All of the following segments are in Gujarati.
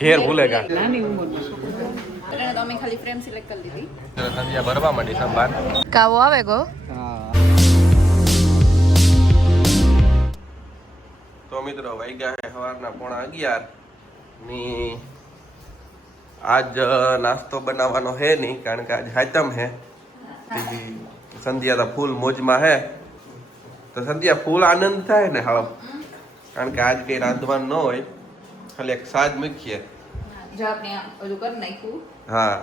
ઘેર ભૂલેગા નાની ઉંમરમાં એટલે તો અમે ખાલી ફ્રેમ સિલેક્ટ કરી લીધી. સંધ્યા ભરવા માંડી સંભાર. કાવો આવે ગો. તો મિત્રો વાગ્યા છે સવારના 11:30 ની. આજ નાસ્તો બનાવવાનો હે નહીં કારણ કે આજ હાતમ હે. સંધ્યા તો ફૂલ મોજમાં હે. તો સંધ્યા ફૂલ આનંદ થાય ને હા, કારણ કે આજ કઈ રાંધવાનું ન હોય, ખાલી એક સાજ મૂકીએ. જો આપણે ઓલું કરી નાખ્યું. હા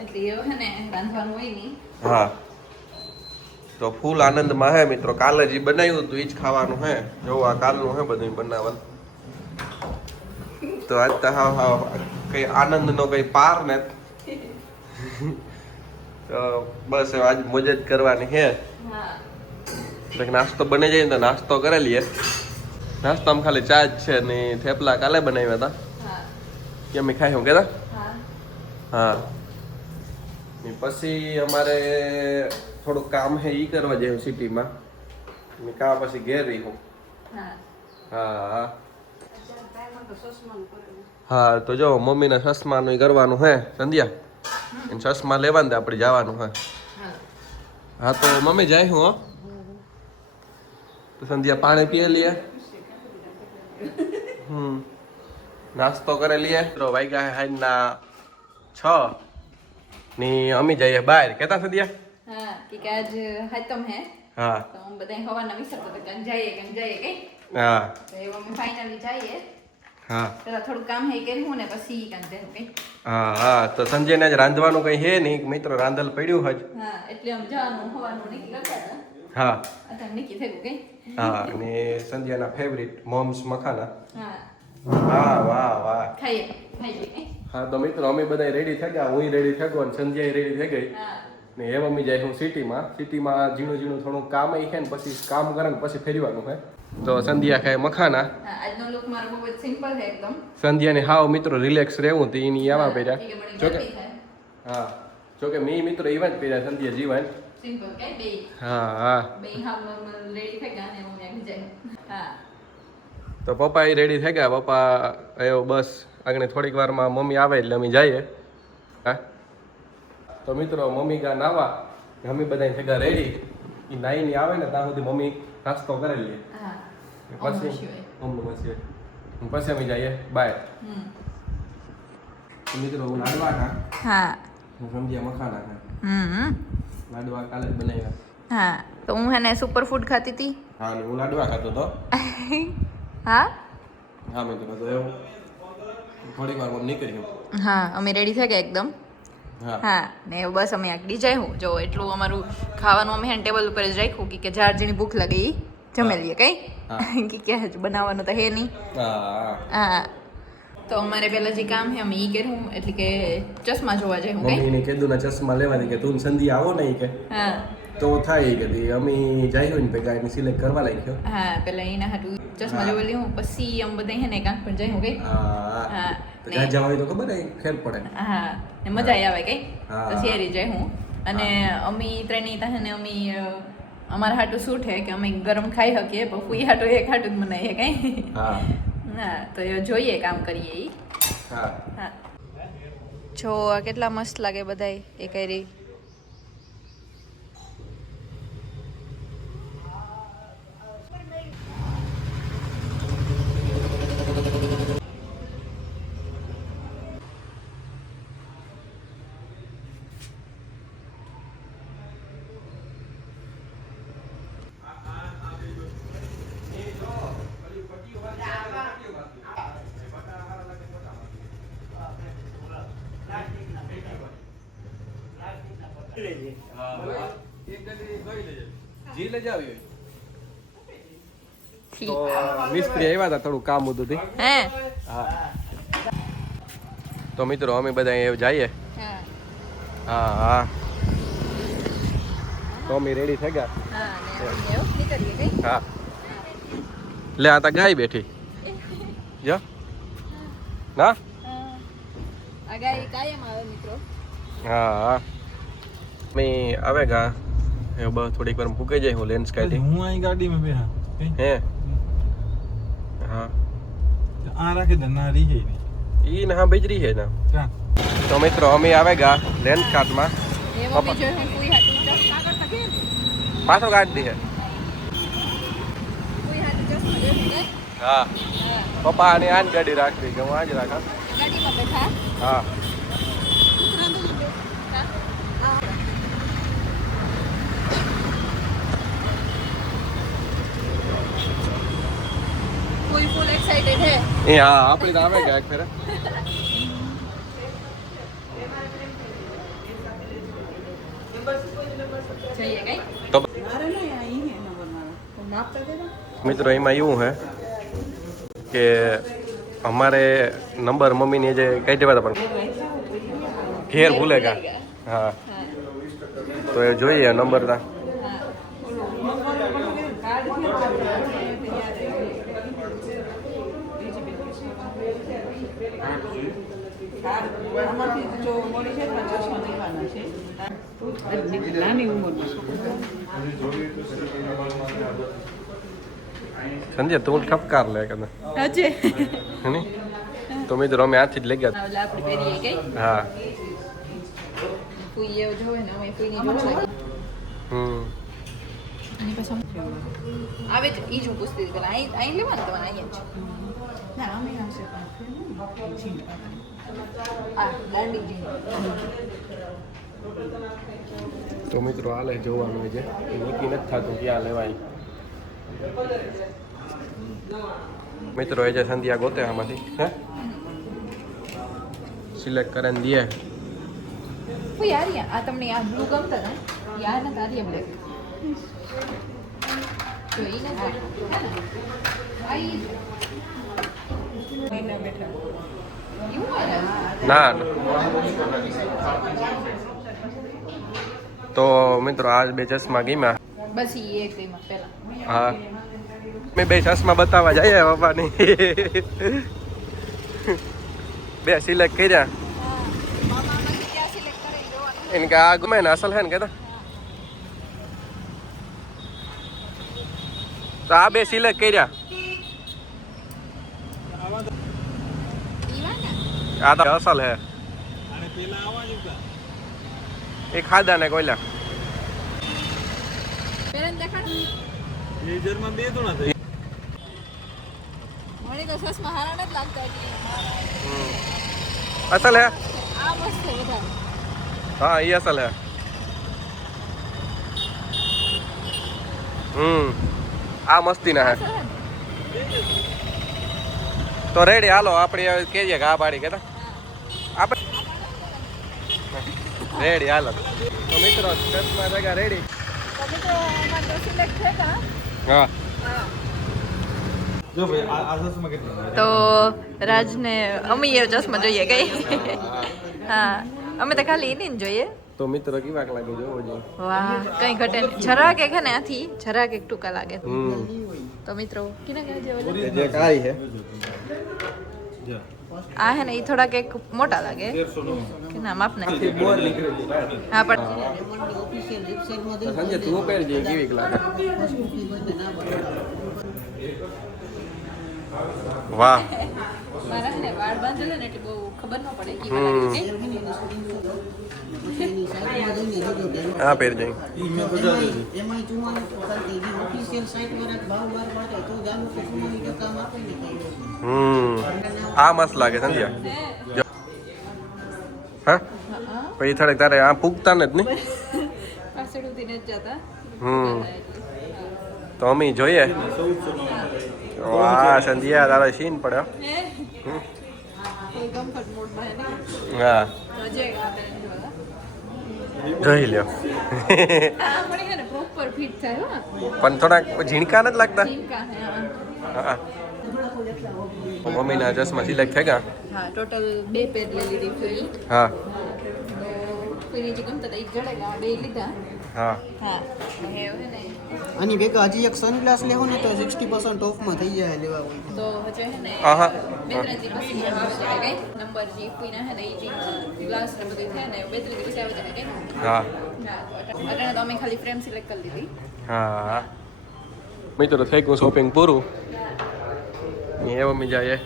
એટલે એ હે ને રાંધવાનું હોય નહીં. હા તો ફૂલ આનંદમાં હે મિત્રો. કાલે જે બનાવ્યું હતું એ જ ખાવાનું હે. જો આ કાલનું હે બધું બનાવવાનું. તો આજ તો હા કઈ આનંદનો કઈ પાર ને. તો બસ આજ મોજ જ કરવાની હે. નાસ્તો બની જાય ને તો નાસ્તો કરી લઈએ. નાસ્તામાં ખાલી ચા જ છે ને થેપલા કાલે બનાવ્યા હતા. કે અમે ખાઈ હું કેતા. હા પછી અમારે થોડુંક કામ હે ઈ કરવા જાય સિટીમાં. મેં કા પછી ઘેર રહી હું. હા હા તો જો મમ્મીને ચશ્માનું કરવાનું હે સંધ્યા. એને ચશ્મા લેવાનું તો આપણે જવાનું હે. હા તો મમ્મી જાય હું. તો સંધ્યા પાણી પીએ લઈએ. નાસ્તો કરે લઈએ. તો વાગ્યા હાઈના 6 ની અમી જઈએ બહાર. કેતા સંધ્યા? હા કે આજ હાતમ હે. હા તો हम બધા હવાના વિચારતા હતા કે જઈએ કઈ. હા તો એવું અમે ફાઇનલી જઈએ. હા પેલા થોડું કામ હે કર્યું ને પછી કામ જાય કઈ. હા તો સંજયને જ રાંધવાનું કઈ હે નહીં મિત્રો. રાંધલ પડ્યું હજ. હા એટલે આમ જવાનું હવાનું નક્કી કરતા હતા. હા અત્યારે નક્કી થયું કઈ. હા અને સંધ્યાના ફેવરિટ મોમ્સ મખાના. હા વાહ વાહ વાહ. ખાઈએ કઈ. હા તો મિત્રો અમે બધા રેડી થઈ ગયા. હું રેડી થઈ ગયો અને સંજય રેડી થઈ ગઈ. હા ને એમ અમે જાય હું સિટીમાં. સિટીમાં ઝીણું થોડું કામ છે ને પછી કામ કરે ને પછી ફેરવાનું છે. તો સંધ્યા ખાય મખાના. હા આજનો લુક મારો બહુ જ સિમ્પલ છે એકદમ. સંધ્યાને હાવ મિત્રો રિલેક્સ રહેવું તો એની આવા પહેર્યા. ઠીક છે, જોકે મને થાય. હા જોકે મેં મિત્રો ઇવેન્ટ પહેર્યા સંધ્યા જીવન. સિમ્પલ કે બે હા બે હાફ નોર્મલ રેડી થઈ ગયા ને હું આવી જાય. હા તો પપ્પા એ રેડી થઈ ગયા. પપ્પા આવ્યો બસ આગળ થોડીક વારમાં મમ્મી આવે એટલે અમે જઈએ. હા તો મિત્રો મમ્મી ગા નાવા. અમે બધા ભેગા રેડી. એ નાઈને આવે ને ત્યાં સુધી મમ્મી નાસ્તો કરી લઈએ. હા પછી પછી અમે જઈએ બહાર. મિત્રો હું લાડવા ખા. હા હું સંધ્યા મખાના ખા. લાડવા કાલે જ બનાવ્યા. હા તો હું હે ને સુપર ફૂડ ખાતી હતી. હા ને હું લાડવા ખાતો હતો. હા હા મિત્રો તો એવું થોડીક વાર નીકળી. હા અમે રેડી થઈ ગયા એકદમ. હા હા ને બસ અમે આગળ જાય હું જો એટલું અમારું ખાવાનું અમે હેન્ડ ટેબલ ઉપર જ રાખ્યું કે જાર જેની ભૂખ લાગે એ જમે લઈએ કઈ. કે ક્યાં બનાવવાનું તો હે નહીં. હા તો અમારે પેલા જે કામ છે અમે ઈ કર્યું એટલે કે ચશ્મા જોવા જાય હું કઈ. મમ્મીને કીધું ને ચશ્મા લેવાની કે તું સંધ્યા આવો ને કે. હા તો થાય કે અમે જાય હોય ને ભેગા એને સિલેક્ટ કરવા લાગ્યો. હા પેલા એના હાટું ચશ્મા જોવા લેવું પછી આમ બધા હે ને કાંક પણ જાય હું કઈ. હા તો જ્યાં જવા હોય તો ખબર ને ખેર પડે. હા ને મજા આવે કઈ. હા. તો શેરી જાય હું અને અમી ત્રણેય તા હે ને અમી અમારા હાટું શું છે કે અમે ગરમ ખાઈ શકીએ પણ ફૂઈ હાટું એક હાટું જ બનાવીએ કઈ. હા હા તો એ જોઈએ કામ કરીએ ઈ. હા હા જો આ કેટલા મસ્ત લાગે બધાય એ કરી. જી લઈ જાવ. તો મિસ્ત્રી આવ્યા હતા થોડું કામ હતું તે. હે હા તો મિત્રો અમે બધા એ જઈએ. હા હા તો અમે રેડી થઈ ગયા. હા લે આ તા ગાય બેઠી જો ના. આગાઈ કાયમ આવે મિત્રો. હા હા મેં આવે ગા એ બસ થોડીક વાર મૂકે જાય હું લેન્સ કાઢી. હું અહીં ગાડીમાં બેહા હે હા આ રાખી દે ના રીહે નહીં ઈ ના બીજરી છે ને ક્યાં તો મિત્રો અમે આવે ગયા લેન્સ કાર્ડમાં એ મમ્મી જોઈ હું કોઈ હાટું ચશ્મા કરતા કે પાછો કાઢી દે કોઈ હાટું ચશ્મા જોઈ ને હા પપ્પા આની આન ગાડી રાખવી કે હું આજ રાખા ગાડીમાં બેઠા હા કોઈ ફૂલ એક્સાઇટેડ હે એ હા આપણી તો આવે ગયા એક ફેરે જઈએ કઈ તો મિત્રો એમાં એવું હે કે અમારે નંબર મમ્મીની જે કઈ દેવા હતા પણ ઘેર ભૂલે ગયા હા તો એ જોઈએ નંબર તા નાની ઉંમરમાં સંજય તું ઠપકાર લે કદા હજે હે તો મિત્રો અમે આથી જ લઈ ગયા ઓલા આપણી પહેરીએ કઈ હા કોઈ એવું જોવે ને અમે કોઈની જોવા લાગી અને પછી આવે જ ઈ જ હું પૂછતી હતી પેલા અહીં લેવાનું તમારે અહીંયા જ ના અમે આવશે પણ આ ગાંડી જી તો મિત્રો હાલે જોવાનું હોય છે એ નક્કી નથી થતું ક્યાં લેવાય મિત્રો એ જે સંધ્યા ગોતે આમાંથી હે સિલેક્ટ કરીને દે કોઈ યાર આ તમને આ બ્લુ ગમતા ને યાર ને તારી બ્લેક તો ઈ ને આઈ એના બેઠા એવું હોય ના તો મિત્રો આ બે ચશ્મા ગમ્યા બસ ઈ એક ગઈ પેલા હા મેં બે ચશ્મા બતાવવા જઈએ પપ્પાની બે સિલેક્ટ કર્યા મામામાંથી ક્યાં સિલેક્ટ કરી જોવાનું એને કે આ ગમે ને અસલ હે ને કહેતા તો આ બે સિલેક્ટ કર્યા ઈવા ને આ તો અસલ હે અને પેલા આવા જ હતા એ ખાધા ને કોઈલા પેરેન દેખાડ લેઝરમાં બે ધોણા થઈ મને તો સસમાં હારા નથી લાગતા એટલે અસલ હે આ મસ્ત છે વધારે હા એ અસલ હે આ મસ્તી ના હે તો રેડી હાલો આપણે કહીએ કે આ પાડી કેતા આપણે રેડી હાલો તો મિત્રો ચશ્મા ભેગા રેડી તો મિત્રો અમારે તો સિલેક્ટ છે કા હા જો ભાઈ આ ચશ્મા કેટલા તો રાજને અમે એ ચશ્મા જોઈએ કઈ હા અમે તો ખાલી એની જ જોઈએ તો મિત્રો કેવાક લાગે જોવો જોઈએ વાહ કઈ ઘટે નહીં જરાક એક હે ને આથી જરાક એક ટૂંકા લાગે તો મિત્રો કિના કહે છે ઓલા જે કાઈ હે જો આ હે ને એ થોડાક એક મોટા લાગે કે ના માપ ના બોર નીકળે હા પણ ઓફિશિયલ વેબસાઇટમાં જઈને સંજય તું પહેરજે કેવીક લાગે વાહ મારા હે ને વાળ બાંધેલા ને એટલે બહુ ખબર ન પડે કેવા લાગે છે એની સાઈટમાં જઈને લીધો કે હા પહેરજે ઈ મેં બતાવ્યો છે એમાં જોવાનું કારણ કે ઓફિશિયલ સાઈટ વાળા ભાવ બાર પાડે તો જ આનું કશું ટકા આપે ને કઈ આ મસ્ત લાગે સંજય હા પછી થોડેક તારે આ પૂગતા ને જ નહીં પાછળ ઉધી નથી જતા તો અમે જોઈએ વાહ સંધ્યા તારો સીન પડ્યો કોઈ કમ્ફર્ટ મોડમાં હે ને હા તો જે આપણે જોવા જોઈ લ્યો આ મને હે ને પ્રોપર ફિટ થાય હો પણ થોડાક ઝીણકા નથી લાગતા ચીનકા હે હા મમ્મીના ચશ્મા સિલેક્ટ થઈ ગયા હા ટોટલ 2 પેર લઈ લીધી ફ્રી હા કોઈની જે ગમતા હતા એ જડેલા 2 લીધા હા હા હે ને આની ભેગા હજી એક સનગ્લાસ લેવો ને તો 60% ઓફમાં થઈ જાય લેવા હોય તો હજે હે ને આહા. બે ત્રણ દિવસ પછી આવે જાય કઈ નંબર જે કોઈના હે ને એ જે ગ્લાસ ને બધું થાય ને બે ત્રણ દિવસ આવે જાય કઈ હા હા અટાણે તો અમે ખાલી ફ્રેમ સિલેક્ટ કરી લીધી હા મિત્રો થઈ ગયું શોપિંગ પૂરું એ મમ્મી જાય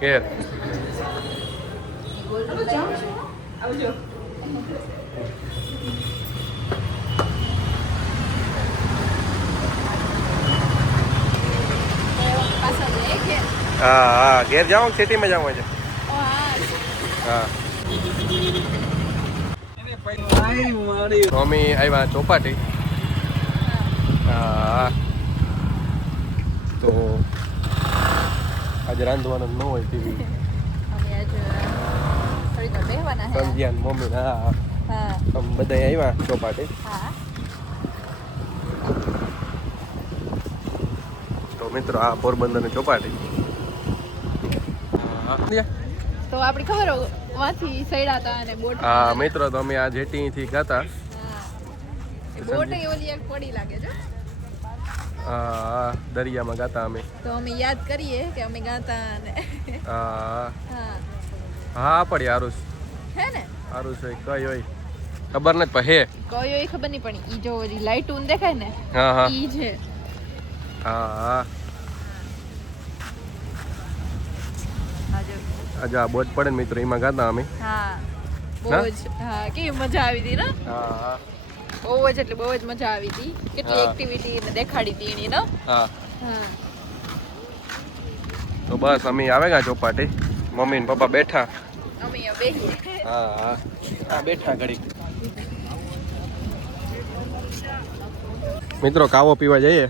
ઘેર આવજો. પાછા જઈએ કે હા ઘેર જાઓ સિટીમાં જાવ છે હા મમ્મી આવ્યા ચોપાટી હા તો આજે રાંધવાનું ન હોય ટીવી અમે આજ થોડી વાર બેહવાના હે. સમજ્યા ને મમ્મી હા હા અમે બધા આવ્યા ચોપાટી હા તો મિત્રો આ પોરબંદરની ચોપાટી તો આપણી ખબર વાથી સૈડા હતા અને બોટ હા મિત્રો તો અમે આ જેટીથી ગાતા બોટ ઓલી એક પડી લાગે છે. હા દરિયામાં ગાતા અમે તો અમે યાદ કરીએ કે અમે ગાતા અને હા હા હા પડી આરુસ હે ને આરુસ હોય કઈ હોય ખબર નથી પણ હે કયો એ ખબર નહીં પણ ઈ જો ઓલી લાઈટ ઊન દેખાય ને હા હા ઈ છે. હા હા આજે આ બોટ પડે ને મિત્રો એમાં ગાતા અમે હા બહુ ના? જ હા કેવી મજા આવી હતી ને હા હા બહુ જ એટલે બહુ જ મજા આવી હતી કેટલી હા. એક્ટિવિટી ને દેખાડી હતી એની ને હા હા તો બસ અમે આવે ગયા ચોપાટી મમ્મી ને પપ્પા બેઠા અમે અહીંયા બેહીએ હા હા હા બેઠા ઘડી મિત્રો કાવો પીવા જઈએ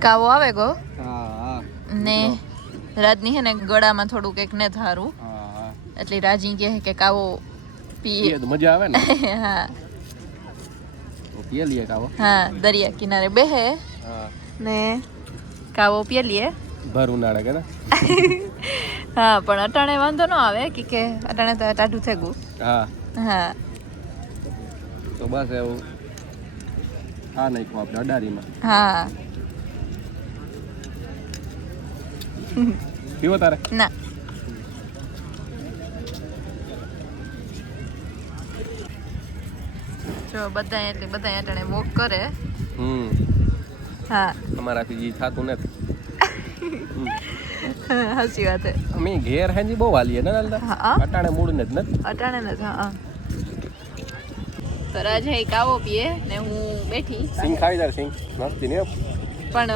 કાવો આવે ગો હા હા ને રાજની હે ને ગળામાં થોડુંક એક ને થારું હા હા એટલે રાજી કહે કે કાવો પીએ તો મજા આવે ને હા તો પીએ લઈએ કાવો હા દરિયા કિનારે બેહે હા ને કાવો પીએ લીએ ભર ઉનાળે કે હા પણ અટાણે વાંધો ન આવે કે અટાણે તો ટાઢું થઈ ગયું હા હા તો બસ એવું હા નાખ્યું આપણે અડારીમાં હા પીવો તારે ના જો બધા એટલે બધા અટાણે વોક કરે હા અમારાથી જી થતું નથી સાચી વાત છે અમે ઘેર હાજી બહુ હાલીએ ને દાદા હા અટાણે મૂડ ને જ નથી અટાણે નથી હા તો રાજે કાવો પીએ ને હું બેઠી સિંગ ખાવી તારે સિંગ મસ્તી ને પણ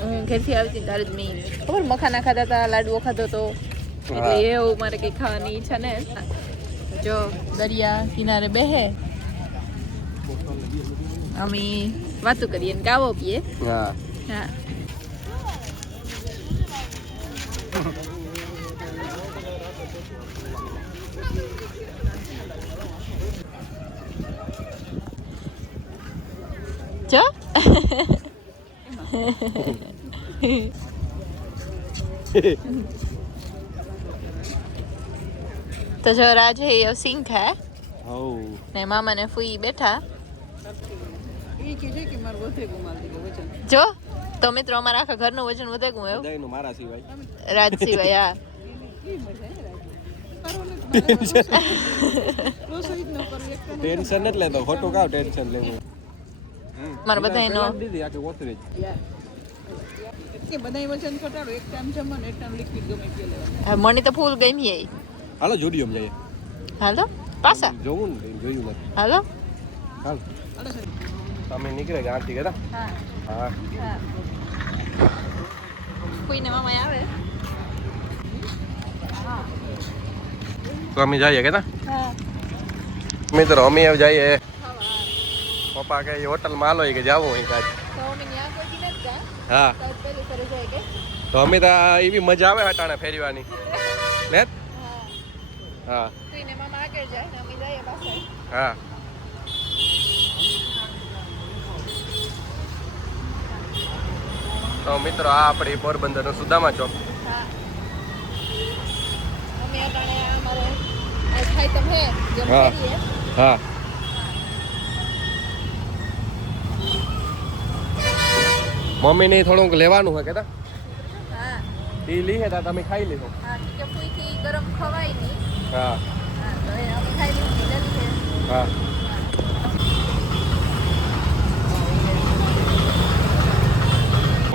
હું ઘેરથી આવી હતી ત્યારે જ મેં ખબર મખાના ખાધા હતા લાડવો ખાધો તો એટલે એવું મારે કંઈ ખાવાની ઈચ્છા ને જો દરિયા કિનારે બેહે અમે વાતું કરીએ ને કાવો પીએ હા હા જો તો જો રાજ હે સિંહ ખાય હઉ ને મામા ને ફૂઈ બેઠા જો તો મિત્રો અમારા આખા ઘરનું વજન વધે ગયું એવું બધાયનું મારા સિવાય રાજ સિવાય હા ટેન્શન નથી લેતો ખોટું કાવ ટેન્શન લેવું મારા બધાયનો દીધી આખી ઓથરી હા, મને તો ફૂલ ગમી એ હાલો જોડિયમ જઈએ હાલો પાછા જોવું ને જોયું નથી હાલો હાલ તમે નીકળે ગયા આંટી ગયા હા હા હા કોઈને મામા આવે તો અમે જઈએ કે હા મિત્રો અમે જઈએ પપ્પા કે હોટલમાં હાલો કે જાવું હોય કાંઈ તો અમે ત્યાં કોઈ દી નથી ગયા હા તો પેલું કરે જાય કે તો અમે તો એવી મજા આવે હટાણે ફેરવાની લે હા હા કોઈને મામા આગળ જાય ને અમે જઈએ પાછળ હા તો મિત્રો આ આપણી પોરબંદરનો સુદામા ચોક હા અમે અટાણે અમારે ખાઈ તમે જેમ હા. કરીએ હા મમ્મીને થોડુંક લેવાનું હોય કેતા હા એ લીધે તા તમે ખાઈ લીધો હા કે ફૂઈથી ગરમ ખવાય નહીં હા હા તો એ અમે ખાઈ લીધું જલ્દી હા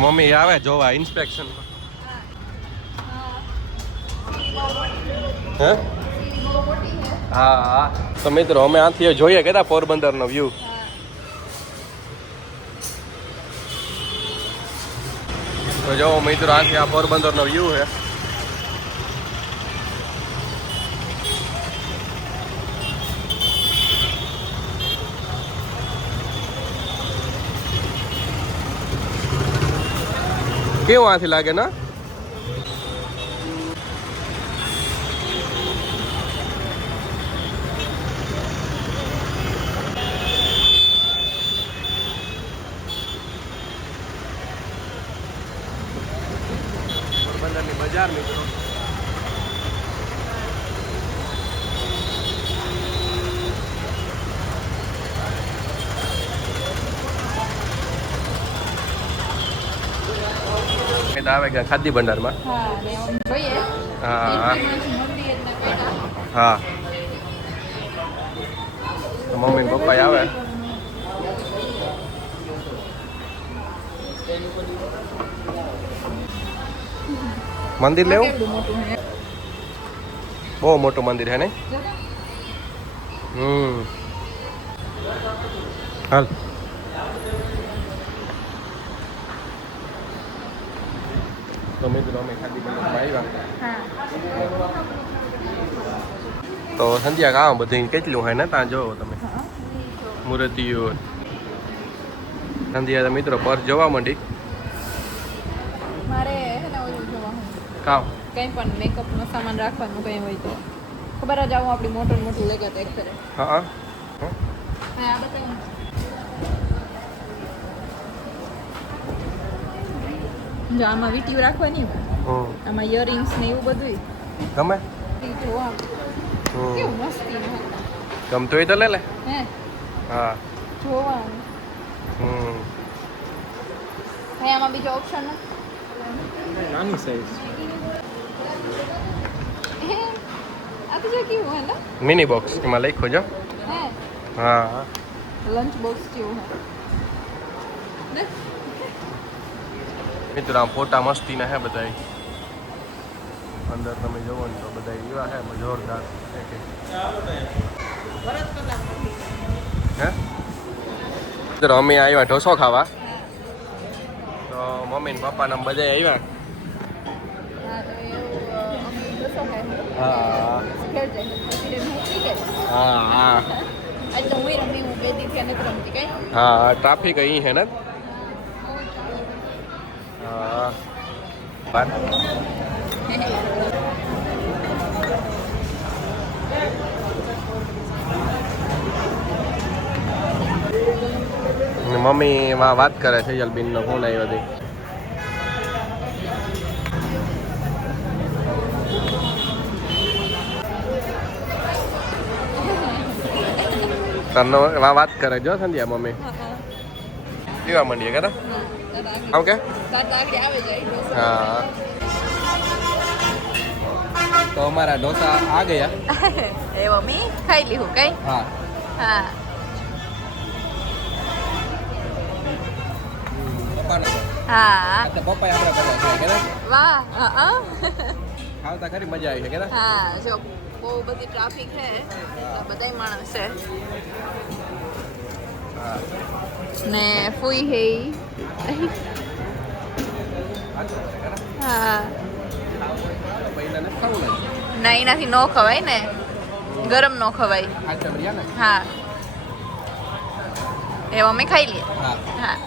મમ્મી આવે જોવા ઇન્સ્પેક્શન હે હા હા તો મિત્રો અમે આથી જોઈએ કેતા પોરબંદરનો વ્યૂ તો જો મિત્રો આથી આ પોરબંદરનો વ્યૂ છે કેવું આથી લાગે ને પોરબંદરની બજાર મિત્રો આવે ગયા ખાદી ભંડારમાં હા ને આમ જોઈએ હા મંદિર એટલે પેડા હા તો મમ્મી ને પપ્પા આવે મંદિર લેવું કેટલું મોટું છે બહુ મોટું મંદિર છે ને હાલ તો મિત્રો અમે ખાદી બંદરમાં આવ્યા હા તો સંધ્યા કામ બધું કેટલું હોય ને ત્યાં જોવો તમે મૂર્તિઓ સંધ્યા તો મિત્રો પર જોવા માંડી મારે હે ને ઓલું જોવાનું કામ કંઈ પણ મેકઅપનો સામાન રાખવાનું કંઈ હોય તો ખબર જ આવું આપણી મોટું ને મોટું લેગત એક કરે હા હા હા આ બતાવો જો આમાં વીટીયું રાખવાની આમાં ઇયરિંગ્સ ને એવું બધું ગમે જોવા કેવું મસ્તી ગમતું હોય તો લે લે હે હા જોવાનું હે આમાં બીજો ઓપ્શન નાની સાઈઝ આ તો જો કેવું હે ને મિની બોક્સ એમાં લખો જો હે હા લંચ બોક્સ જેવું હે ને મિત્રો આમ ફોટા મસ્તી ના હે બધા અંદર તમે જોવો ને તો બધા એવા હે જોરદાર હે મિત્રો અમે આવ્યા ઢોસો ખાવા તો મમ્મી ને પપ્પા ને બધા આવ્યા હા તો એવું અમે દસો ખાય હા ખેડ જાય પછી હું પી ગઈ હા હા આજ તો હું રમી હું બે દિવસે નથી રમતી કઈ હા ટ્રાફિક અહીં હે ને હા મમ્મી એમાં વાત કરે છે જલબીનનો ફોન આવ્યો હતી તનો એમાં વાત કરે જો સંધ્યા મમ્મી કેવા માંડીએ કે આમ કે હા તો અમારા ઢોસા આ ગયા એ મમ્મી ખાઈ લીધું કઈ હા હા પપ્પાને હા તો પપ્પા આપણે બધા ખાય કે વાહ હા ખાવતા ખરી મજા આવી છે કે હા જો બહુ બધી ટ્રાફિક છે બધાય માણસ છે હા ને ફૂઈ હે હા પહેલા ને ખાવું ને ના એનાથી ન ખવાય ને ગરમ ન ખવાય આ ચમરિયા ને હા એ મમ્મી ખાઈ લઈએ હા હા